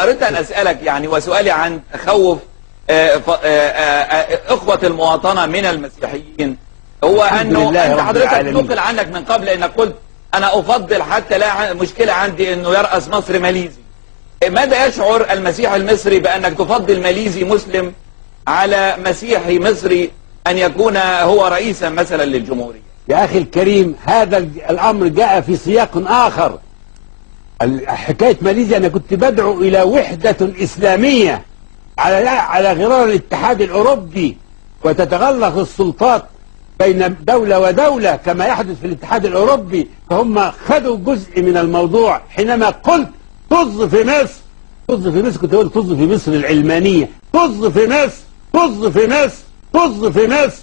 أردت أن أسألك يعني، وسؤالي عن تخوف إخوة المواطنة من المسيحيين، هو أنه أنت حضرتك نقل عنك من قبل أنك قلت أنا أفضل حتى لا مشكلة عندي أنه يرأس مصر ماليزي. ماذا يشعر المسيحي المصري بأنك تفضل ماليزي مسلم على مسيحي مصري أن يكون هو رئيسا مثلا للجمهورية؟ يا أخي الكريم، هذا الأمر جاء في سياق آخر. حكاية ماليزيا أنا كنت بدعو إلى وحدة إسلامية على غرار الاتحاد الأوروبي، وتتغلغ السلطات بين دولة ودولة كما يحدث في الاتحاد الأوروبي. فهم خدوا جزء من الموضوع. حينما قلت طز في مصر، طز في مصر، كنت أقول طز في مصر العلمانية، طز في مصر، طز في مصر، طز في مصر.